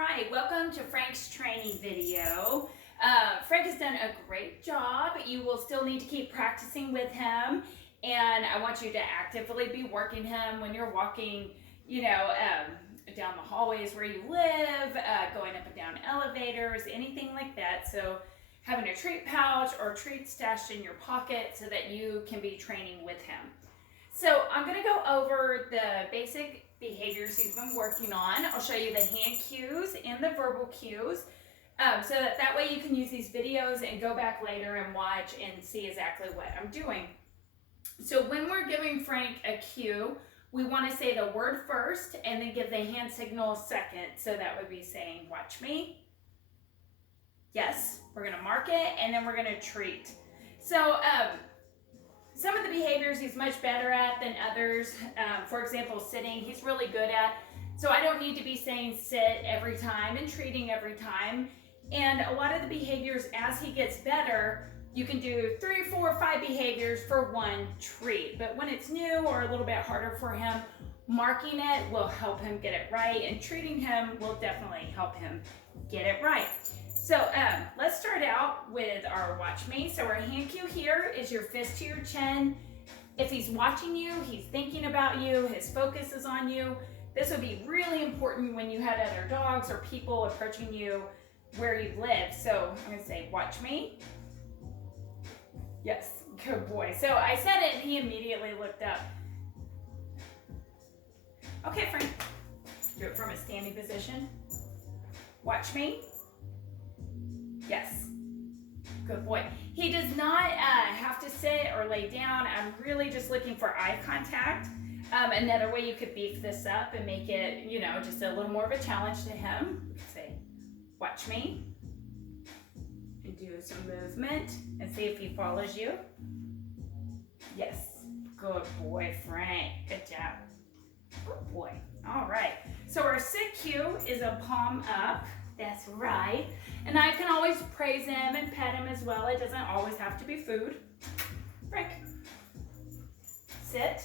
right, welcome to Frank's training video. Frank has done a great job. You will still need to keep practicing with him, and I want you to actively be working him when you're walking, down the hallways where you live, going up and down elevators, anything like that. So having a treat pouch or treat stashed in your pocket so that you can be training with him. So I'm going to go over the basic behaviors he's been working on. I'll show you the hand cues and the verbal cues so that way you can use these videos and go back later and watch and see exactly what I'm doing. So when we're giving Frank a cue, we want to say the word first and then give the hand signal second. So that would be saying, watch me. Yes, we're going to mark it and then we're going to treat. So some of the behaviors he's much better at than others. For example, sitting, he's really good at. So I don't need to be saying sit every time and treating every time. And a lot of the behaviors, as he gets better, you can do 3, 4, 5 behaviors for one treat. But when it's new or a little bit harder for him, marking it will help him get it right, and treating him will definitely help him get it right. So let's start out with our watch me. So our hand cue here is your fist to your chin. If he's watching you, he's thinking about you, his focus is on you. This would be really important when you had other dogs or people approaching you where you live. So I'm gonna say, watch me. Yes, good boy. So I said it and he immediately looked up. Okay, Frank, do it from a standing position. Watch me. Yes, good boy. He does not have to sit or lay down. I'm really just looking for eye contact. Another way you could beef this up and make it, just a little more of a challenge to him. You could say, watch me. And do some movement and see if he follows you. Yes, good boy, Frank. Good job. Good boy. All right. So our sit cue is a palm up. That's right. And I can always praise him and pet him as well. It doesn't always have to be food. Frank. Sit.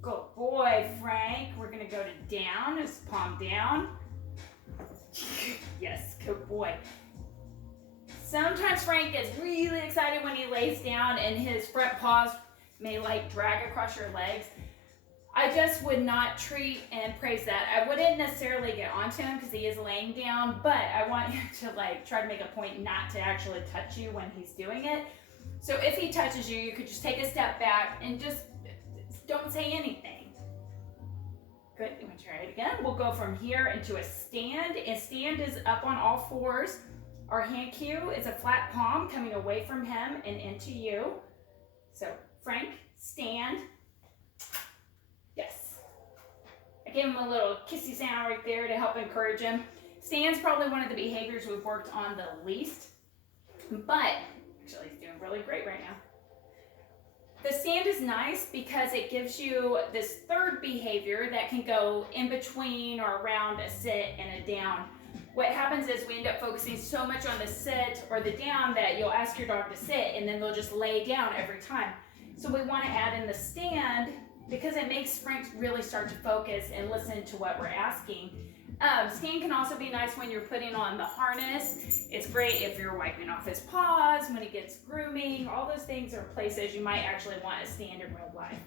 Good boy, Frank. We're going to go to down. His palm down. Yes, good boy. Sometimes Frank gets really excited when he lays down and his front paws may drag across your legs. I just would not treat and praise that. I wouldn't necessarily get onto him because he is laying down, but I want you to try to make a point not to actually touch you when he's doing it. So if he touches you, you could just take a step back and just don't say anything. Good, you want to try it again? We'll go from here into a stand. A stand is up on all fours. Our hand cue is a flat palm coming away from him and into you. So Frank, stand. Yes. I gave him a little kissy sound right there to help encourage him. Stand's probably one of the behaviors we've worked on the least, but actually he's doing really great right now. The stand is nice because it gives you this third behavior that can go in between or around a sit and a down. What happens is we end up focusing so much on the sit or the down that you'll ask your dog to sit and then they'll just lay down every time. So we want to add in the stand because it makes Frank really start to focus and listen to what we're asking. Stand can also be nice when you're putting on the harness. It's great if you're wiping off his paws, when he gets grooming. All those things are places you might actually want a stand in real life.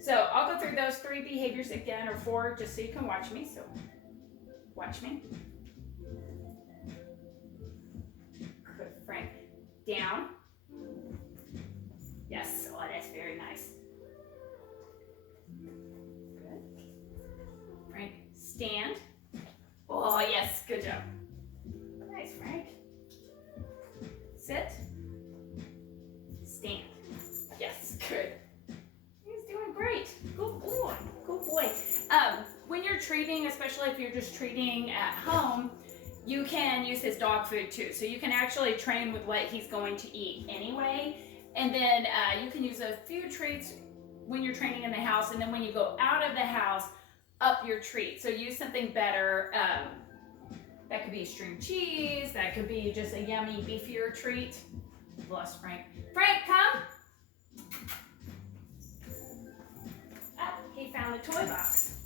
So I'll go through those 3 behaviors again, or 4, just so you can watch me. So watch me. Good, Frank. Down. Yes, oh, that's very nice. Good. Frank, stand. Oh, yes, good job. Nice, Frank. Sit. Stand. Yes, good. He's doing great. Good boy. Good boy. When you're treating, especially if you're just treating at home, you can use his dog food too. So you can actually train with what he's going to eat anyway. And then you can use a few treats when you're training in the house. And then when you go out of the house, up your treat. So use something better. That could be string cheese. That could be just a yummy, beefier treat. Bless Frank. Frank, come. Ah, he found the toy box.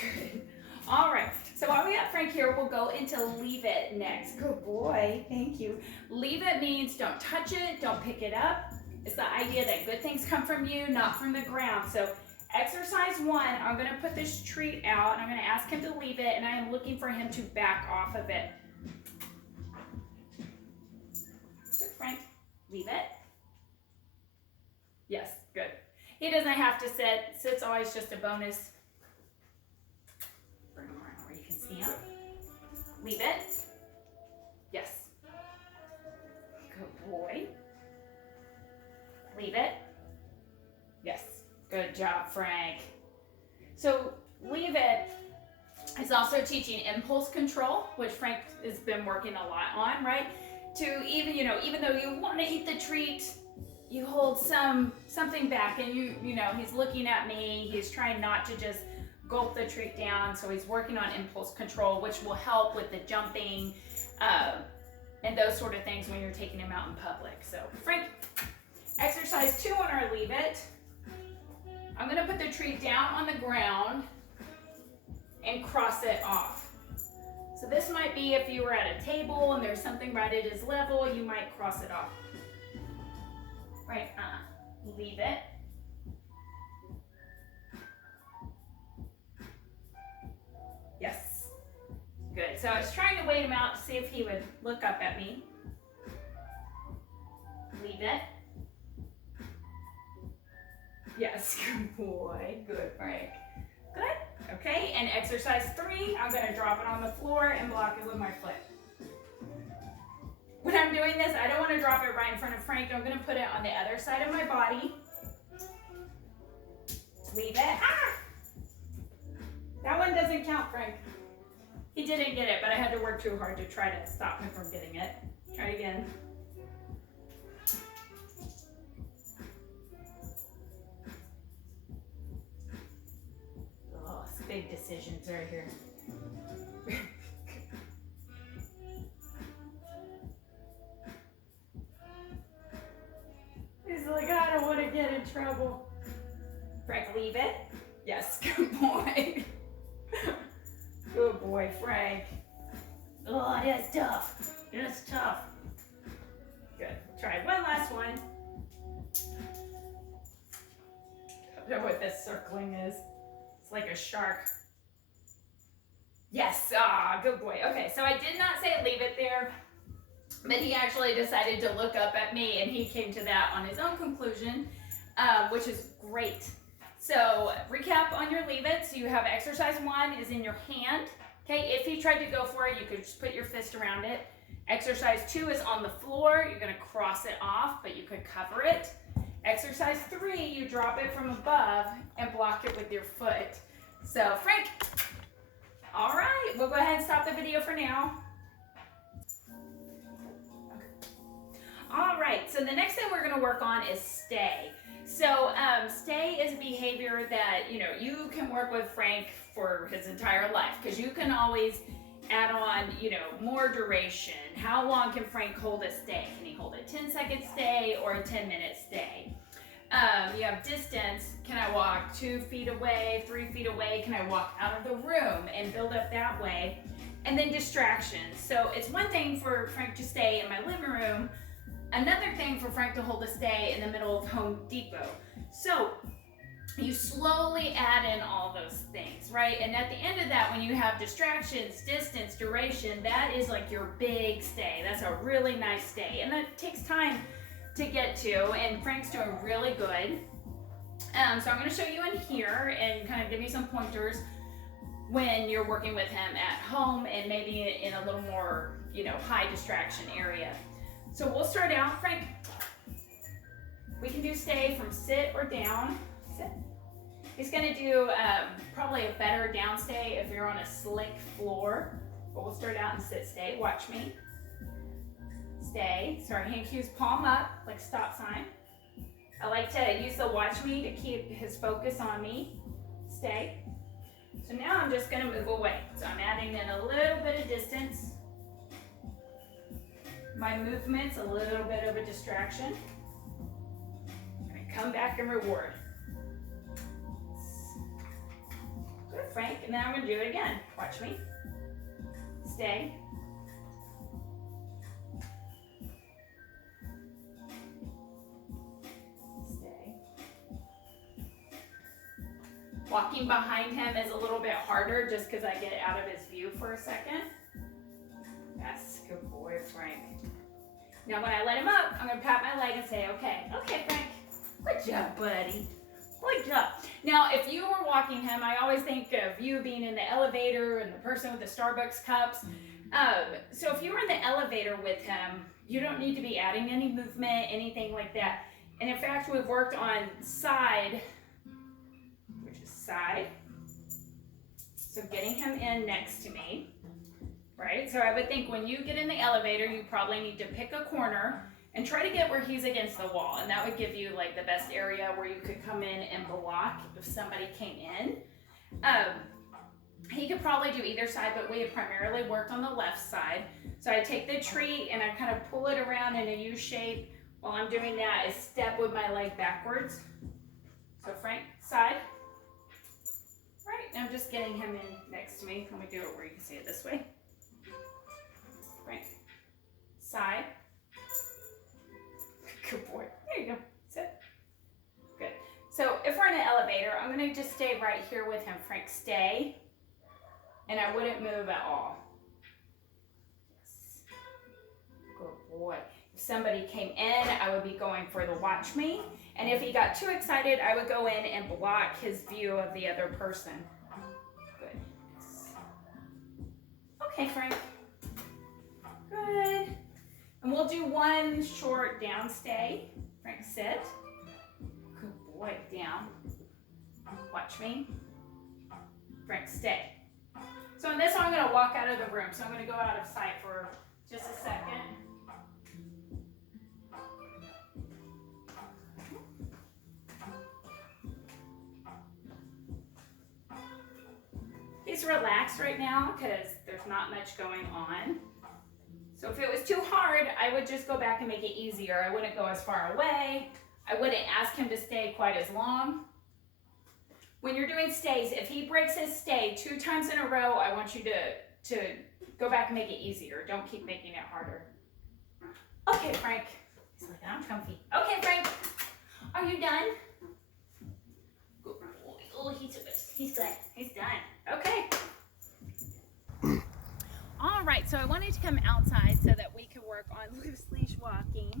Good. All right. So So while we have Frank here, we'll go into leave it next. Good boy, thank you. Leave it means don't touch it, don't pick it up. It's the idea that good things come from you, not from the ground. So exercise 1, I'm gonna put this treat out, and I'm gonna ask him to leave it, and I am looking for him to back off of it. Good, Frank, leave it. Yes, good. He doesn't have to sit. Sit's always just a bonus. Bring him around where you can see him. Leave it. Yes. Good boy. Leave it. Yes. Good job, Frank. So leave it is also teaching impulse control, which Frank has been working a lot on, right? To even, even though you want to eat the treat, you hold something back, and he's looking at me. He's trying not to just gulp the treat down, so he's working on impulse control, which will help with the jumping and those sort of things when you're taking him out in public. So Frank, exercise 2 on our leave it. I'm gonna put the treat down on the ground and cross it off. So this might be if you were at a table and there's something right at his level, you might cross it off. Right, leave it. Yes, good. So I was trying to wait him out to see if he would look up at me. Leave it. Yes, good boy, good, Frank. Good, okay, and exercise 3, I'm gonna drop it on the floor and block it with my foot. When I'm doing this, I don't want to drop it right in front of Frank. I'm going to put it on the other side of my body. Leave it. Ah! That one doesn't count, Frank. He didn't get it, but I had to work too hard to try to stop him from getting it. Try it again. Oh, it's big decisions right here. He's like, I don't want to get in trouble. Frank, leave it. Yes, good boy. Good boy, Frank. Oh, that's tough. That's tough. Good. Try one last one. I don't know what this circling is. It's like a shark. Yes, good boy. Okay, so I did not say leave it there, but he actually decided to look up at me, and he came to that on his own conclusion, which is great. So recap on your leave it. So you have exercise 1 is in your hand. Okay, if he tried to go for it, you could just put your fist around it. Exercise 2 is on the floor. You're gonna cross it off, but you could cover it. Exercise 3, you drop it from above and block it with your foot. So Frank, all right, we'll go ahead and stop the video for now. All right, so the next thing we're gonna work on is stay. So stay is a behavior that, you can work with Frank for his entire life, because you can always add on, more duration. How long can Frank hold a stay? Can he hold a 10-second stay or a 10-minute stay? You have distance. Can I walk 2 feet away, 3 feet away? Can I walk out of the room and build up that way? And then distractions. So it's one thing for Frank to stay in my living room, another thing for Frank to hold a stay in the middle of Home Depot. So you slowly add in all those things, right? And at the end of that, when you have distractions, distance, duration, that is like your big stay. That's a really nice stay. And that takes time to get to, and Frank's doing really good. So I'm gonna show you in here and kind of give you some pointers when you're working with him at home and maybe in a little more, high distraction area. So we'll start out, Frank. We can do stay from sit or down. Sit. He's gonna do probably a better down stay if you're on a slick floor. But we'll start out and sit stay. Watch me. Stay. So our hand cues palm up, like stop sign. I like to use the watch me to keep his focus on me. Stay. So now I'm just gonna move away. So I'm adding in a little bit of distance. My movement's a little bit of a distraction. I'm gonna come back and reward. Good, Frank, and then I'm gonna do it again. Watch me. Stay. Stay. Walking behind him is a little bit harder just because I get out of his view for a second. Yes, good boy, Frank. Now when I let him up, I'm gonna pat my leg and say, okay, okay, Frank, good job, buddy. Good job. Now, if you were walking him, I always think of you being in the elevator and the person with the Starbucks cups. So if you were in the elevator with him, you don't need to be adding any movement, anything like that. And in fact, we've worked on side, which is side. So getting him in next to me, right? So I would think when you get in the elevator, you probably need to pick a corner and try to get where he's against the wall. And that would give you like the best area where you could come in and block if somebody came in. He could probably do either side, but we have primarily worked on the left side. So I take the tree and I kind of pull it around in a U shape. While I'm doing that, I step with my leg backwards. So Frank, side. Right, and I'm just getting him in next to me. Let me do it where you can see it this way. Frank, side. Good boy. There you go. Sit. Good. So if we're in an elevator, I'm going to just stay right here with him. Frank, stay. And I wouldn't move at all. Yes. Good boy. If somebody came in, I would be going for the watch me. And if he got too excited, I would go in and block his view of the other person. Good. Yes. Okay, Frank. Good. And we'll do one short down stay. Frank, sit. Good boy, down. Watch me. Frank, stay. So in this one, I'm going to walk out of the room. So I'm going to go out of sight for just a second. He's relaxed right now because there's not much going on. So if it was too hard, I would just go back and make it easier. I wouldn't go as far away. I wouldn't ask him to stay quite as long. When you're doing stays, if he breaks his stay 2 times in a row, I want you to go back and make it easier. Don't keep making it harder. Okay, Frank. He's like, I'm comfy. Okay, Frank. Are you done? Good boy. Oh, he's good. He's done. Okay. All right, so I wanted to come outside so that we could work on loose leash walking.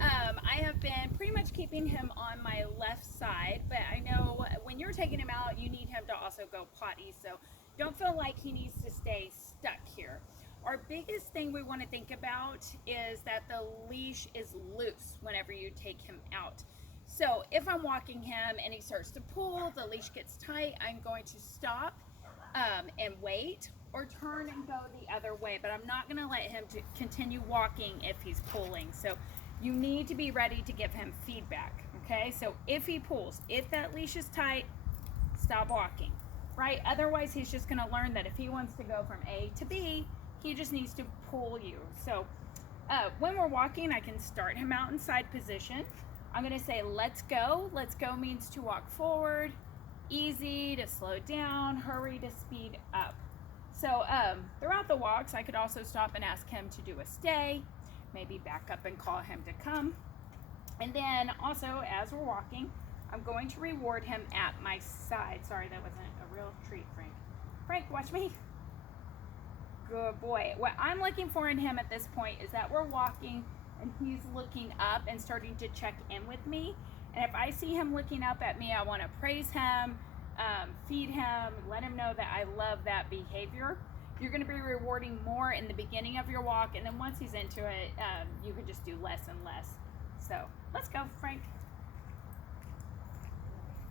I have been pretty much keeping him on my left side, but I know when you're taking him out, you need him to also go potty, so don't feel like he needs to stay stuck here. Our biggest thing we want to think about is that the leash is loose whenever you take him out. So if I'm walking him and he starts to pull, the leash gets tight, I'm going to stop and wait, or turn and go the other way, but I'm not going to let him to continue walking if he's pulling. So you need to be ready to give him feedback, okay? So if he pulls, if that leash is tight, stop walking, right? Otherwise, he's just going to learn that if he wants to go from A to B, he just needs to pull you. So when we're walking, I can start him out in side position. I'm going to say, let's go. Let's go means to walk forward, easy to slow down, hurry to speed up. So throughout the walks, I could also stop and ask him to do a stay, maybe back up and call him to come. And then also, as we're walking, I'm going to reward him at my side. Sorry, that wasn't a real treat, Frank. Frank, watch me. Good boy. What I'm looking for in him at this point is that we're walking and he's looking up and starting to check in with me. And if I see him looking up at me, I want to praise him, feed him, let him know that I love that behavior. You're going to be rewarding more in the beginning of your walk, and then once he's into it, you can just do less and less. So let's go, Frank.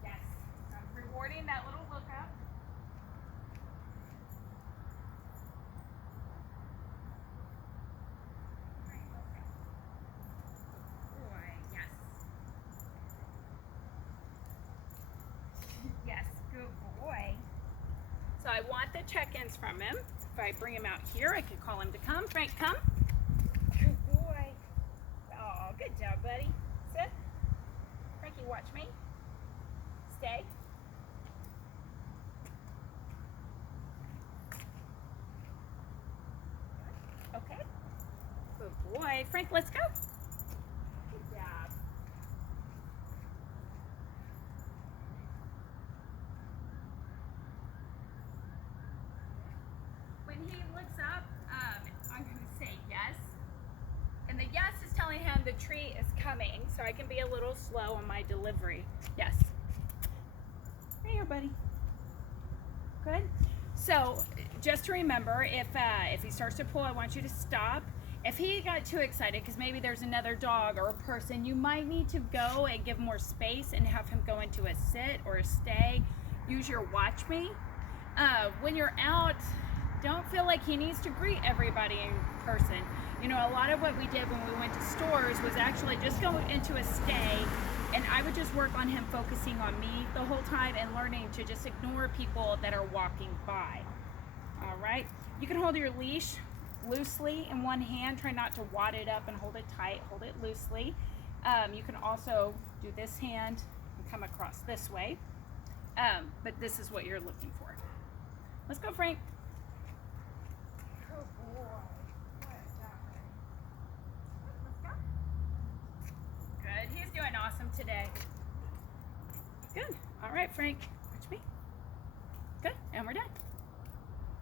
Yes, I'm rewarding that little look up. So I want the check-ins from him. If I bring him out here, I can call him to come. Frank, come. Good boy. Oh, good job, buddy. Sit. Frankie, watch me. Stay. Good boy. Frank, let's go. Good job. When he looks up, I'm going to say yes. And the yes is telling him the treat is coming, so I can be a little slow on my delivery. Yes. Right here, buddy. Good. So just to remember, if he starts to pull, I want you to stop. If he got too excited, because maybe there's another dog or a person, you might need to go and give more space and have him go into a sit or a stay. Use your watch me. When you're out, don't feel like he needs to greet everybody in person. You know, a lot of what we did when we went to stores was actually just go into a stay, and I would just work on him focusing on me the whole time and learning to just ignore people that are walking by. All right, you can hold your leash loosely in one hand. Try not to wad it up and hold it tight. Hold it loosely. You can also do this hand and come across this way, but this is what you're looking for. Let's go, Frank. Good. He's doing awesome today. Good. All right, Frank. Watch me. Good. And we're done.